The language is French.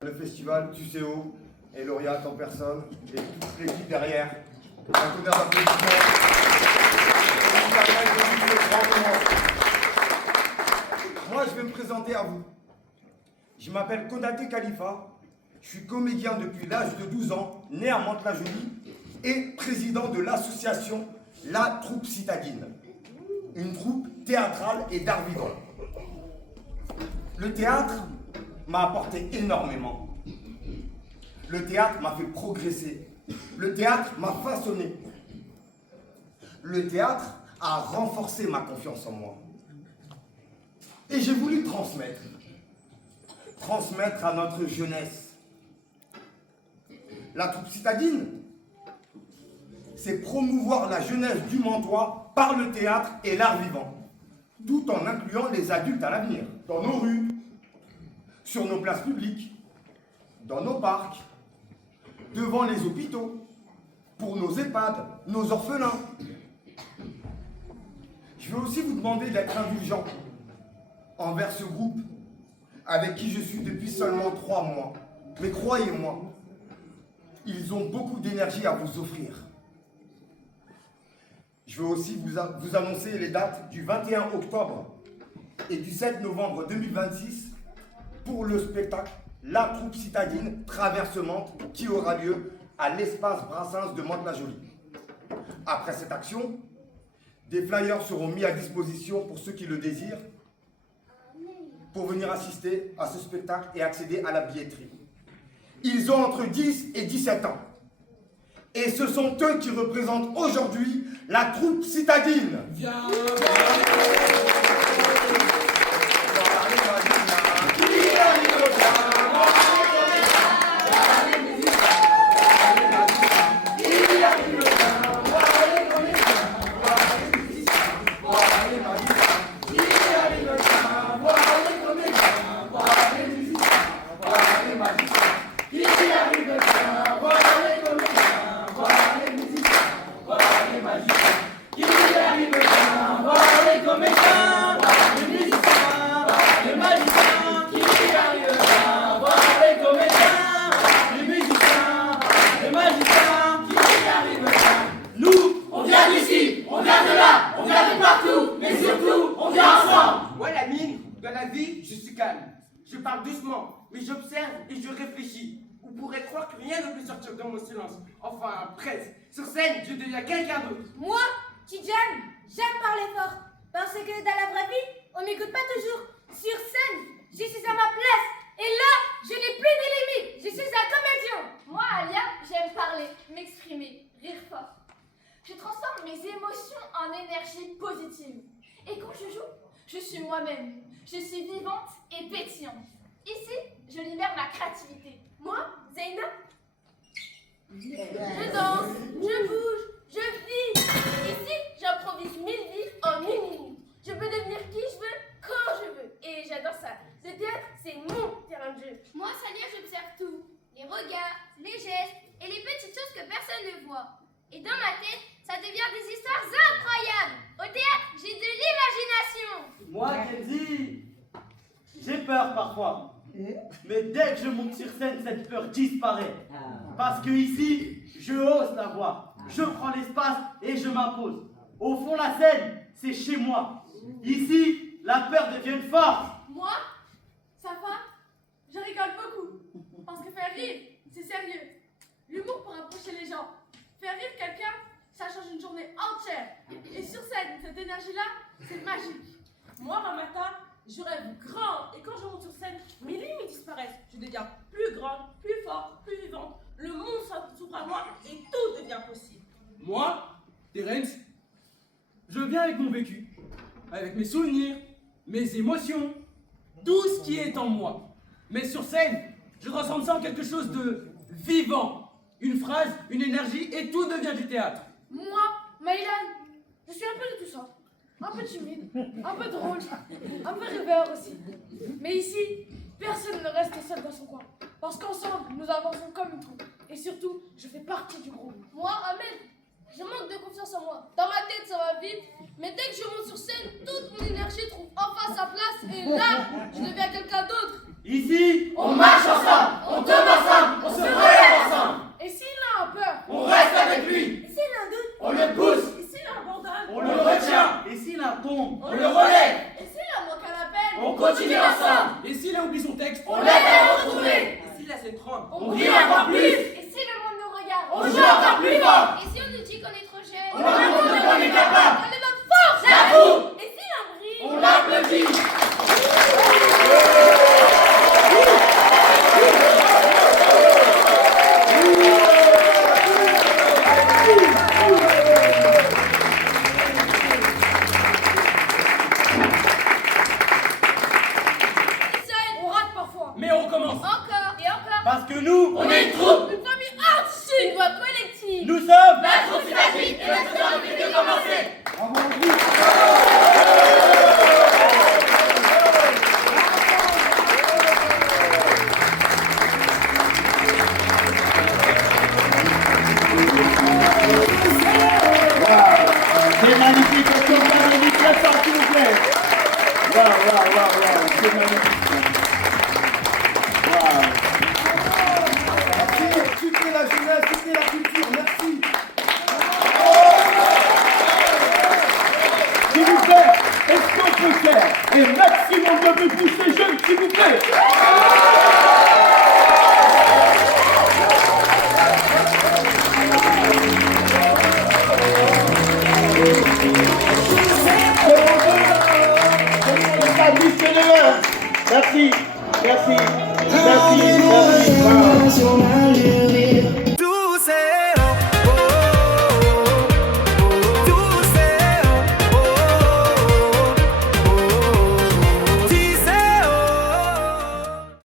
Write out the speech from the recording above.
Le festival Tucéo et lauréate en personne et toute l'équipe derrière. Un tonnerre d'applaudissements. Moi, je vais me présenter à vous. Je m'appelle Konaté Khalifa. Je suis comédien depuis l'âge de 12 ans, né à Mantes-la-Jolie et président de l'association La Troupe Citadine, une troupe théâtrale et d'art vivant. Le théâtre m'a apporté énormément. Le théâtre m'a fait progresser. Le théâtre m'a façonné. Le théâtre a renforcé ma confiance en moi. Et j'ai voulu transmettre à notre jeunesse. La troupe citadine, c'est promouvoir la jeunesse du Mantois par le théâtre et l'art vivant, tout en incluant les adultes à l'avenir, dans nos rues, sur nos places publiques, dans nos parcs, devant les hôpitaux, pour nos EHPAD, nos orphelins. Je veux aussi vous demander d'être indulgent envers ce groupe avec qui je suis depuis seulement 3 mois. Mais croyez-moi, ils ont beaucoup d'énergie à vous offrir. Je veux aussi vous annoncer les dates du 21 octobre et du 7 novembre 2026 pour le spectacle La Troupe Citadine Traverse Mantes qui aura lieu à l'espace Brassens de Mantes-la-Jolie. Après cette action, des flyers seront mis à disposition pour ceux qui le désirent pour venir assister à ce spectacle et accéder à la billetterie. Ils ont entre 10 et 17 ans. Et ce sont eux qui représentent aujourd'hui la troupe citadine. Viens, je parle doucement, mais j'observe et je réfléchis. Vous pourrez croire que rien ne peut sortir de mon silence. Enfin, presque. Sur scène, je deviens quelqu'un d'autre. Moi, Tidjane, j'aime parler fort. Parce que dans la vraie vie, on m'écoute pas toujours. Sur scène, je suis à ma place. Et là, je n'ai plus de limites. Je suis un comédien. Moi, Alia, j'aime parler, m'exprimer, rire fort. Je transforme mes émotions en énergie positive. Et quand je joue, je suis moi-même. Je suis vivante et pétillante. Ici, je libère ma créativité. Moi, Zeyna, je danse, je bouge, je vis. Ici, j'improvise 1000 vies en 1 minute. Je peux devenir qui je veux, quand je veux. Et j'adore ça. Le théâtre, c'est mon terrain de jeu. Moi, Salia, j'observe tout. Les regards, les gestes et les petites choses que personne ne voit. Et dans ma tête, ça devient des histoires incroyables. Au théâtre, j'ai de l'imagination. Moi, Kenzie, j'ai peur parfois. Mais dès que je monte sur scène, cette peur disparaît. Parce que ici, je ose la voir. Je prends l'espace et je m'impose. Au fond, la scène, c'est chez moi. Ici, la peur devient une force. Moi, ça va, je rigole beaucoup. Parce que faire rire, c'est sérieux. L'humour pour approcher les gens. Faire rire quelqu'un, ça change une journée entière. Et sur scène, cette énergie-là, c'est magique. Moi, un matin, je rêve grand. Et quand je monte sur scène, mes limites disparaissent. Je deviens plus grande, plus forte, plus vivante. Le monde s'ouvre à moi et tout devient possible. Moi, Terence, je viens avec mon vécu, avec mes souvenirs, mes émotions, tout ce qui est en moi. Mais sur scène, je transforme ça en quelque chose de vivant. Une phrase, une énergie et tout devient du théâtre. Moi, Maïlan, je suis un peu de tout ça. Un peu timide, un peu drôle, un peu rêveur aussi. Mais ici, personne ne reste seul dans son coin. Parce qu'ensemble, nous avançons comme une troupe. Et surtout, je fais partie du groupe. Moi, Ahmed, je manque de confiance en moi. Dans ma tête, ça va vite. Mais dès que je monte sur scène, toute mon énergie trouve enfin Mais là, je deviens quelqu'un d'autre. Ici, On marche ensemble, on tombe ensemble, on se relève ensemble. Et s'il a un peur, On reste avec lui, Et s'il a un doute? on le pousse, Et s'il abandonne? on le retient, et s'il la tombe, on le relève, et s'il a manqué un appel, on continue ensemble, Et s'il a oublié son texte, on l'aide à le retrouver, Et s'il a ses trônes? on brille encore plus, Et si le monde nous regarde? on joue encore plus fort, Et si on nous dit qu'on est trop jeune? on leur montre qu'on est capable, quelle est notre force? j'avoue, Et s'il a brille, on l'applaudit. on rate parfois. mais on recommence. Encore et encore. parce que nous, On est une troupe, Une famille artistique. Une voix collective. nous sommes la troupe citadine et notre temps ne fait que commencer. Bravo au groupe. C'est magnifique, on peut faire un micro s'il vous plaît. Waouh, c'est magnifique. Waouh. Merci, soutenez la jeunesse, soutenez la culture, merci. S'il vous plaît, est-ce qu'on peut faire un maximum de bruit pour ces jeunes, s'il vous plaît? Merci, merci.